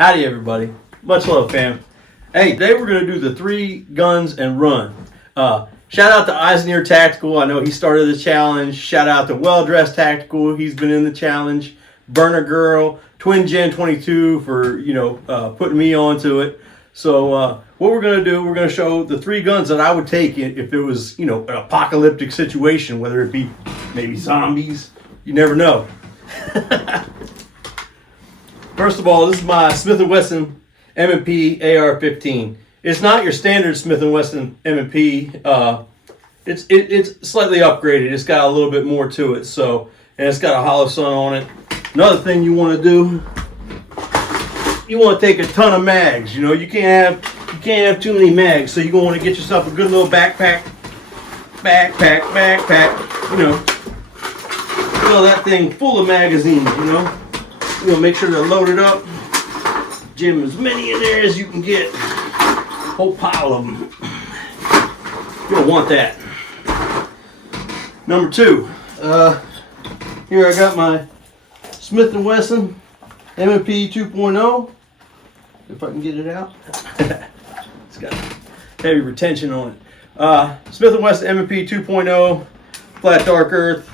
Howdy, everybody. Much love, fam. Hey, today we're going to do the 3 guns and run. Shout out to Eisner Tactical. I know he started the challenge. Shout out to Well Dressed Tactical. He's been in the challenge. Burner Girl, Twin Gen 22 for putting me onto it. So what we're going to do, we're going to show the 3 guns that I would take if it was an apocalyptic situation, whether it be maybe zombies. You never know. First of all, this is my Smith & Wesson M&P AR-15. It's not your standard Smith & Wesson M&P. It's slightly upgraded. It's got a little bit more to it. So, and it's got a holosun on it. Another thing you want to do, you want to take a ton of mags. You can't have too many mags. So you're going to want to get yourself a good little backpack. Fill that thing full of magazines. You want to make sure they're loaded up. Jam as many in there as you can get. Whole pile of them. You'll want that. Number 2. Here I got my Smith & Wesson M&P 2.0. If I can get it out. It's got heavy retention on it. Smith & Wesson M&P 2.0 flat dark earth.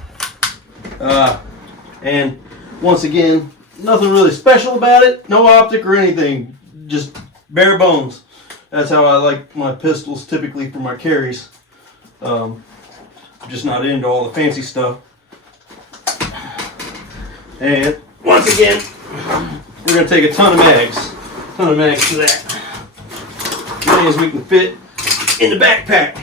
And once again, nothing really special about it. No optic or anything. Just bare bones. That's how I like my pistols typically for my carries. I'm just not into all the fancy stuff. And once again, we're going to take a ton of mags. A ton of mags for that. As many as we can fit in the backpack.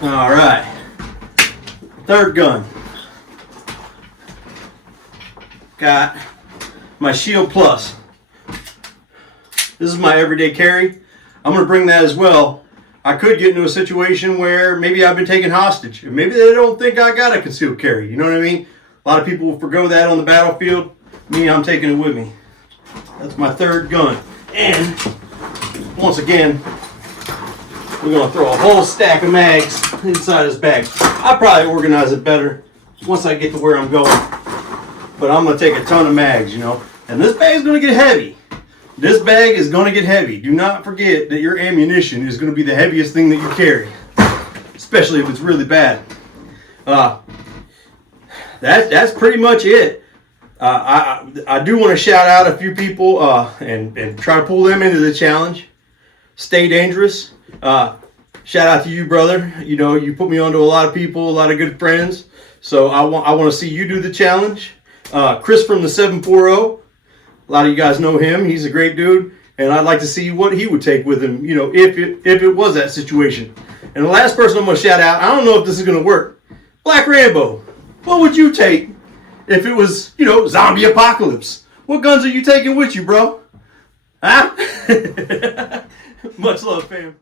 All right, 3rd gun. Got my Shield Plus. This is my everyday carry. I'm going to bring that as well. I could get into a situation where maybe I've been taken hostage. Maybe they don't think I got a concealed carry. You know what I mean? A lot of people will forgo that on the battlefield. Me, I'm taking it with me. That's my 3rd gun. And once again, we're going to throw a whole stack of mags inside this bag. I'll probably organize it better once I get to where I'm going. But I'm going to take a ton of mags, And this bag is going to get heavy. This bag is going to get heavy. Do not forget that your ammunition is going to be the heaviest thing that you carry. Especially if it's really bad. That's pretty much it. I do want to shout out a few people and try to pull them into the challenge. Stay dangerous. Shout out to you, brother. You put me onto a lot of people, a lot of good friends. So I want to see you do the challenge. Chris from the 740. A lot of you guys know him. He's a great dude, and I'd like to see what he would take with him. If it was that situation. And the last person I'm going to shout out, I don't know if this is going to work. Black Rambo. What would you take if it was zombie apocalypse? What guns are you taking with you, bro? Huh? Much love, fam.